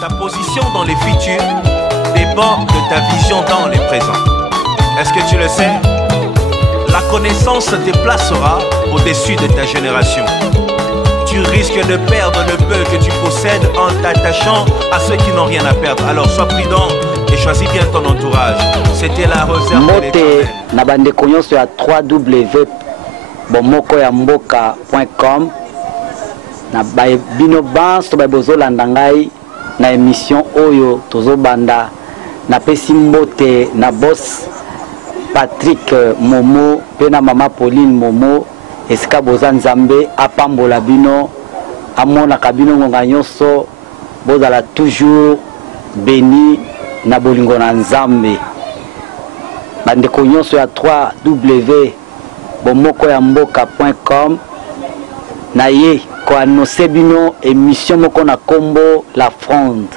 Ta position dans les futurs dépend de ta vision dans les présents. Est-ce que tu le sais? La connaissance te placera au-dessus de ta génération. Tu risques de perdre le peu que tu possèdes en t'attachant à ceux qui n'ont rien à perdre. Alors sois prudent et choisis bien ton entourage. C'était la réserve de l'Éternel. Na bande konyo sur www.bomokoyamboka.com. Na bino banso ba bozolanda ngai na émission oyo tozobanda na pesi mbote na boss Patrick Momo pe na mama Pauline Momo esika boza nzambe apambola bino amona kabino ngonga nyonso bozala toujours béni na bolingo na nzambe bande nyonso ya www.bomokoyamboka.com na ye ko annoncer bino émission moko na kombo la fronde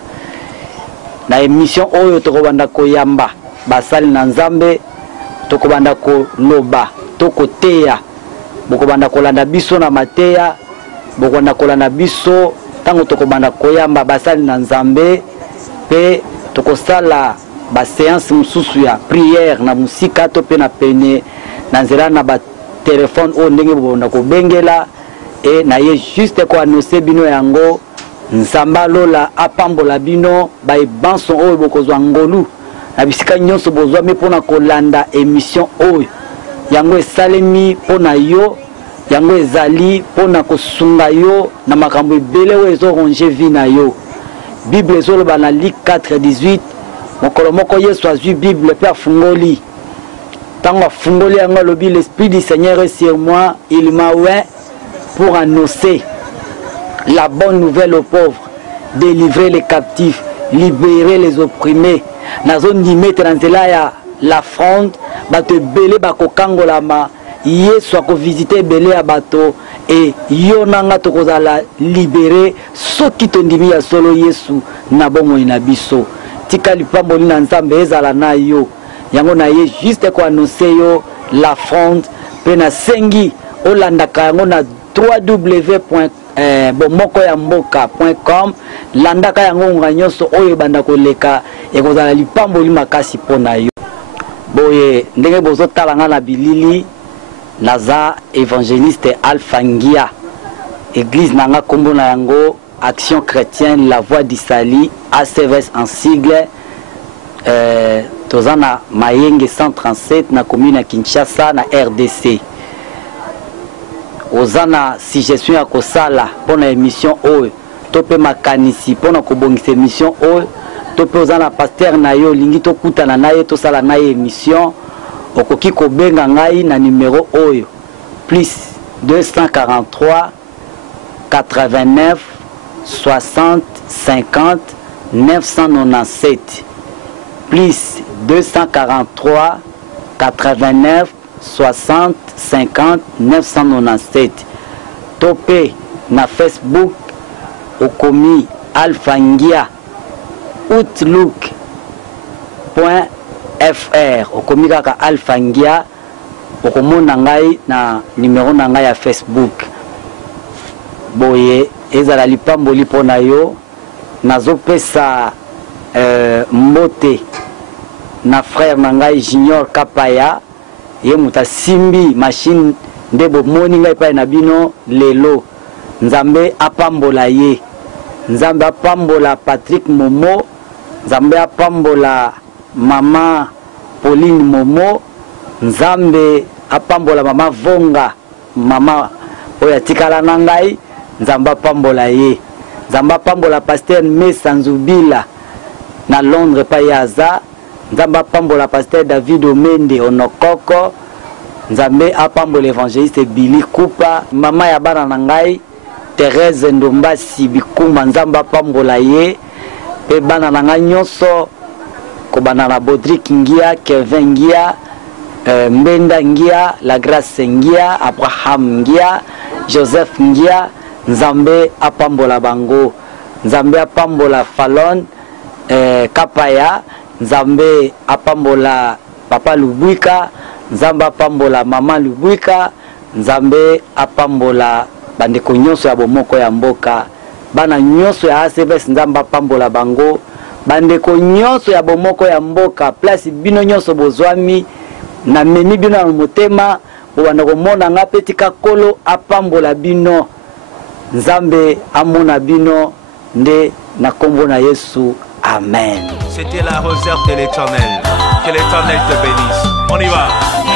na émission oyo tokobanda koyamba basali na nzambe tokobanda ko loba tokoteya bokobanda kolanda biso na mateya bokobanda kolanda biso tango tokobanda koyamba basali na nzambe pe tokosala ba séance mususu ya prière na musika to pe na pene na nzela na ba téléphone o ndenge bokobanda ko bengela et na ye juste ko annoncer bino yango nzamba lola apambola bino ba banso oyo bokozwa ngolu na bisika nyonso bozwa me pona kolanda émission oyo yango esalemi pona yo yango ezali pona kosunga yo na makambo ebele oyo ezoronge vi na yo. Bible ezoloba na Luc 4:18 mokolo moko Yesu azwi Bible pe afungoli tango afungoli yango alobi l'esprit du Seigneur est sur moi, il m'a oint pour annoncer la bonne nouvelle aux pauvres, délivrer les captifs, libérer les opprimés. Na zone di mettre dans la fronde bato belé bakokangolama Yesu ako visiter belé ya bato et yo nanga tokozala libérer soki tondimi ya solo Yesu na bongo ina biso tika lipamboli na nzambe ezala na yo yango na ye juste ko annoncer yo la fronde pe na sengi olandaka yango na www.bomokoyamboka.com landaka yango ngonga nyonso oyo banda koleka ekozala lipamboli makasi pona yo boye ndenge bozotala nga na bilili naza évangéliste Alpha Ngia église nanga kombo na yango Action Chrétienne La Voix d'Isali ACVS en sigle tozana Mayenge 137 na commune ya Kinshasa na RDC ozana suggestion ya kosala pona émission oyo tope makanisi pona kobongisa émission oyo tope ozana pasteur na yo lingi tokutana na ye tosala na ye émission okoki kobenga ngai na numéro oyo plus 243 89 60 50 997 plus 243 89 60 50 997 topé na Facebook okomi Alpha Ngia outlook.fr okomi kaka Alpha Ngia okomona ngai na numéro na ngai ya Facebook boye ezala lipamboli pona yo nazopesa mbote na frère na ngai Junior Kapaya ye muta simbi machine nde bomoni ngai pa na bino lelo nzambe apambola ye nzambe apambola Patrick Momo nzambe apambola mama Pauline Momo nzambe apambola mama Vonga mama oya tikala na ngai nzambe apambola ye nzambe apambola pasteur Mesa Nzubila na Londres pa yaza nzambe apambola pasteur David Omende Onokoko nzambe apambola évangéliste Billy Kupa mama ya bana na ngai Thérèse Ndombasi Bikuma nzambe apambola ye pe bana na ngai nyonso ko bana na Bodrick Ngia Kevin Ngia Mbenda Ngia La Grâce Ngia Abraham Ngia Joseph Ngia nzambe apambola bango nzambe apambola Falon Kapaya nzambe apambola papa Lubwika nzambe apambola mama Lubwika nzambe apambola bandeko nyonso ya bomoko ya mboka bana nyonso ya ACVS nzamba pambola bango bandeko nyonso ya bomoko ya mboka place bino nyonso bozwami na memi bino na motema bobanda komona nga petika kolo apambola bino nzambe amona bino nde na kombo na Yesu amen. C'était la réserve de l'Éternel. Que l'Éternel te bénisse. On y va.